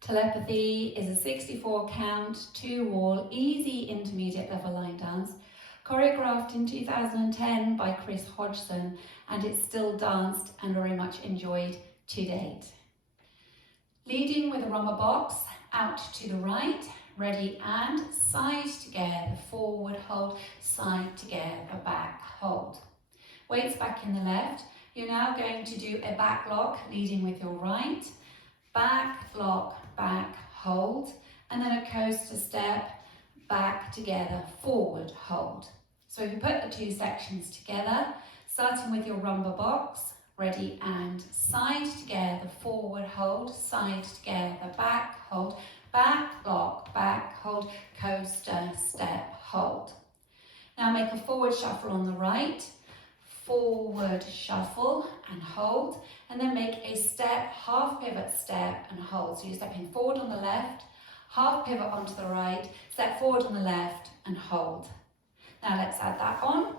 Telepathy is a 64 count, 2-wall, easy intermediate level line dance, choreographed in 2010 by Chris Hodgson, and it's still danced and very much enjoyed to date. Leading with a rumba box, out to the right, ready and side together, forward hold, side together, back hold. Weights back in the left. You're now going to do a back lock, leading with your right, back lock, back hold, and then a coaster step, back together, forward hold. So if you put the two sections together, starting with your rumba box, ready and side together, forward hold, side together, back hold, back lock, back hold, coaster step hold. Now make a forward shuffle on the right, forward shuffle and hold, and then make a step, half pivot step and hold. So you're stepping forward on the left, half pivot onto the right, step forward on the left and hold. Now let's add that on.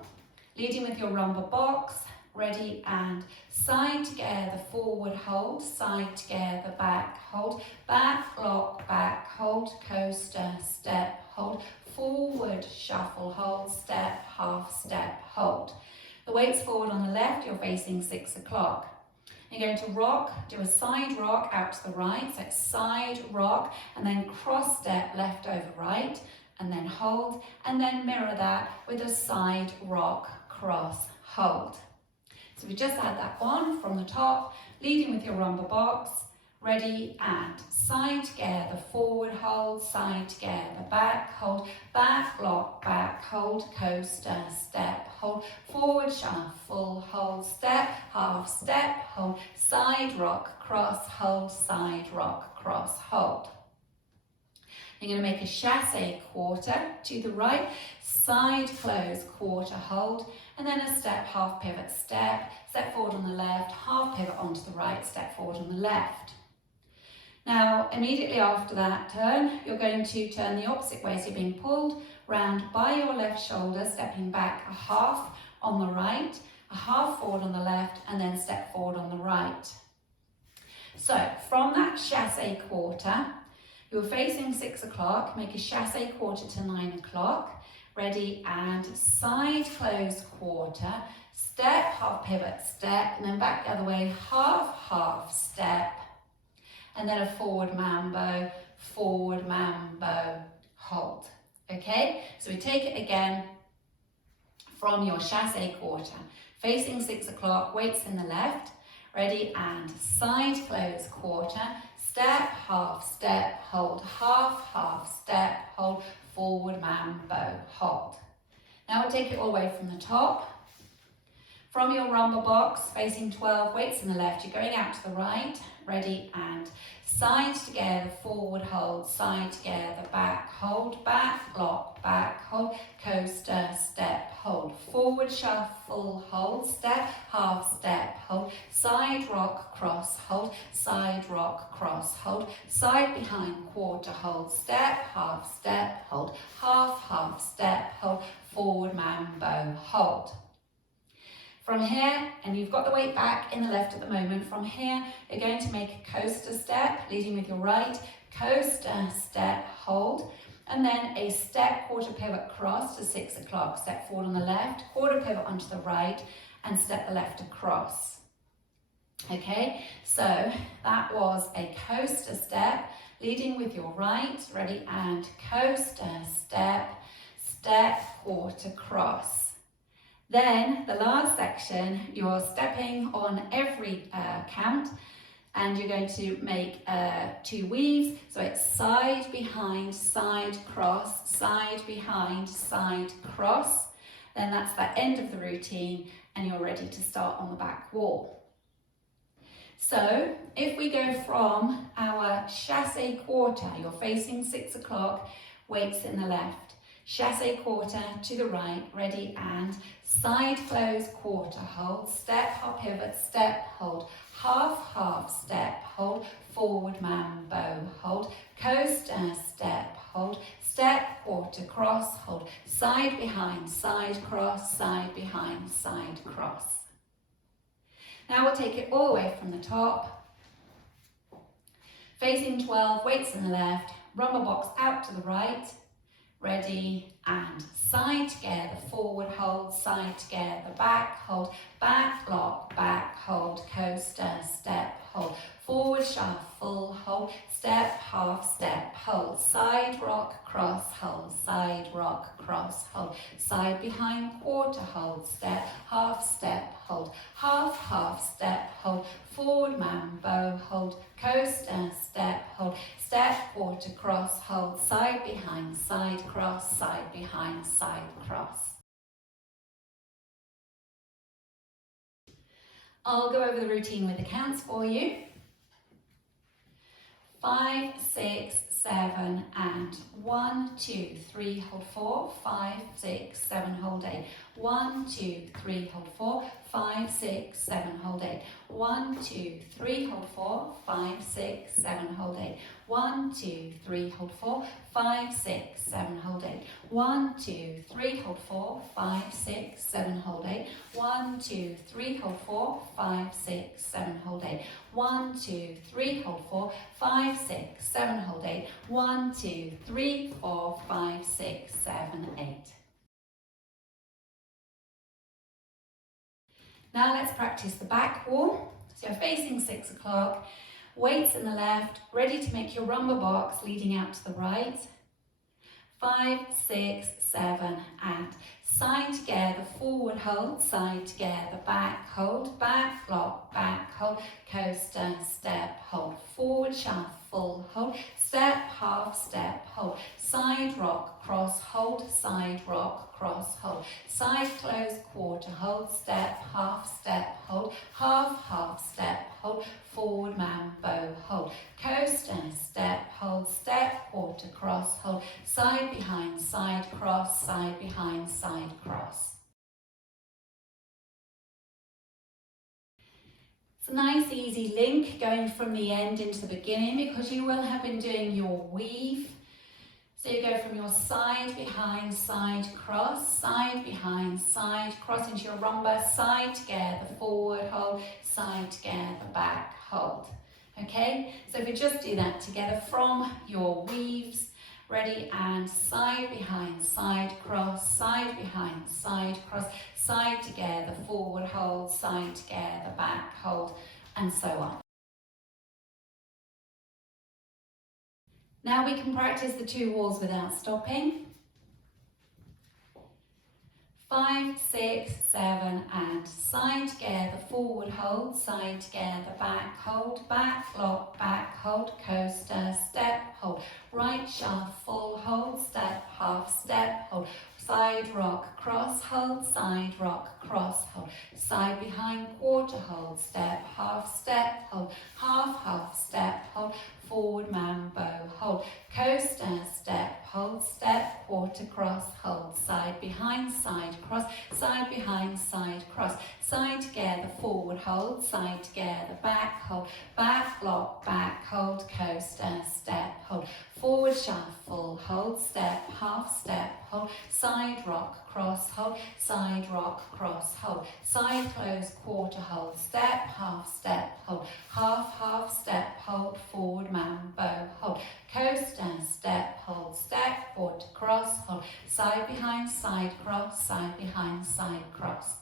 Leading with your rumba box, ready and side together, forward hold, side together, back hold, back lock, back hold, coaster step hold, forward shuffle hold, step, half step hold. The weight's forward on the left, you're facing 6 o'clock. You're going to rock, do a side rock out to the right, so it's side rock, and then cross step left over right, and then hold, and then mirror that with a side rock, cross, hold. So we just add that on from the top, leading with your rumba box, ready and side together, forward hold, side together, back hold, back lock, back hold, coaster, step, hold, forward shuffle, hold, step, half step, hold, side rock, cross, hold, side rock, cross, hold. You're going to make a chasse quarter to the right, side close, quarter hold, and then a step, half pivot step, step forward on the left, half pivot onto the right, step forward on the left. Now, immediately after that turn, you're going to turn the opposite way, so you're being pulled round by your left shoulder, stepping back a half on the right, a half forward on the left, and then step forward on the right. So, from that chasse quarter, you're facing 6 o'clock, make a chasse quarter to 9 o'clock, ready and side close quarter, step, half pivot step, and then back the other way, half, half step, and then a forward mambo, hold. Okay, so we take it again from your chasse quarter, facing 6 o'clock, weights in the left, ready and side close quarter, step, half step, hold, half, half step, hold, forward mambo, hold. Now we'll take it all the way from the top. From your rumba box, facing 12, weights in the left, you're going out to the right, ready and side together, forward hold, side together, back hold, back lock, back hold, coaster, step, hold, forward shuffle, hold, step, half step, hold, side rock, cross, hold, side rock, cross, hold, side behind, quarter, hold, step, half step, hold, half, half step, hold, forward mambo, hold. From here, and you've got the weight back in the left at the moment, from here you're going to make a coaster step, leading with your right, coaster step, hold, and then a step, quarter pivot cross to 6 o'clock, step forward on the left, quarter pivot onto the right, and step the left across. Okay, so that was a coaster step, leading with your right, ready, and coaster step, step, quarter cross. Then the last section, you're stepping on every count, and you're going to make 2 weaves. So it's side, behind, side, cross, side, behind, side, cross. Then that's the end of the routine, and you're ready to start on the back wall. So if we go from our chasse quarter, you're facing 6 o'clock, weights in the left, chasse quarter to the right, ready and side close, quarter hold, step, half pivot, step, hold, half, half step, hold, forward mambo, hold, coaster, step, hold, step, quarter, cross, hold, side behind, side cross, side behind, side cross. Now we'll take it all the way from the top. Facing 12, weights in the left, rumble box out to the right, ready, and side together, forward hold, side together, back hold, back lock, back hold, coaster, step, hold, forward shuffle, hold, step, half step, hold, side rock, cross, hold, side rock, cross, hold, side behind, quarter hold, step, hold, half step, hold, forward mambo, hold, coaster, step, hold, step, quarter, cross, hold, side behind, side cross, side behind, side cross. I'll go over the routine with the counts for you. 5, 6, 7, and 1, 2, 3, hold 4, 5, 6, 7, hold 8. 1, 2, 3, hold 4, 5, 6, 7, hold 8. 1, 2, 3, hold 4, 5, 6, 7, hold 8. 1, 2, 3, hold 4, 5, 6, 7, hold 8. 1, 2, 3, hold 4, 5, 6, 7, hold 8. 1, 2, 3, hold 4, 5, 6, 7, hold 8. 1, 2, 3, hold 4, 5, 6, 7, hold 8. 1, 2, 3, 4, 5, 6, 7, 8. Now let's practice the back wall. So you're facing 6 o'clock, weights in the left, ready to make your rumba box leading out to the right. 5, 6, 7, and side together, forward hold, side together, back hold, back lock, back hold, coaster, step, hold, forward shuffle, hold, step, half step, hold, side rock, cross, hold, side rock, cross, hold, side close, quarter, hold, step, hold, half step, hold, forward mambo, hold, coaster, step, hold, step, quarter, cross, hold, side behind, side cross, side behind, side cross. It's a nice easy link going from the end into the beginning because you will have been doing your weave. So you go from your side behind, side cross, side behind, side cross into your rumba, side together, forward hold, side together, back hold. Okay, so if we just do that together from your weaves, ready, and side behind, side cross, side behind, side cross, side together, forward hold, side together, back hold, and so on. Now we can practice the 2 walls without stopping. 5, 6, 7, and side together, forward hold, side together, back hold, back lock, back hold, coaster, step, hold, right shuffle, hold, step, half step, hold, side rock, cross hold, side rock, cross hold, side behind, quarter hold, step, half step, hold, forward mambo, hold, coaster, step, hold, step, quarter, cross, hold, side behind, side cross, side behind, side cross, side together, forward hold, side together, back hold, back lock, back hold, coaster, step, hold, forward shuffle, hold, step, half step, hold, side rock, cross hold, side rock, cross hold, side close, quarter hold, step, half step, hold, half step, hold, forward mambo, hold, coaster, step, hold, step, quarter, cross hold, side behind, side cross, side behind, side cross.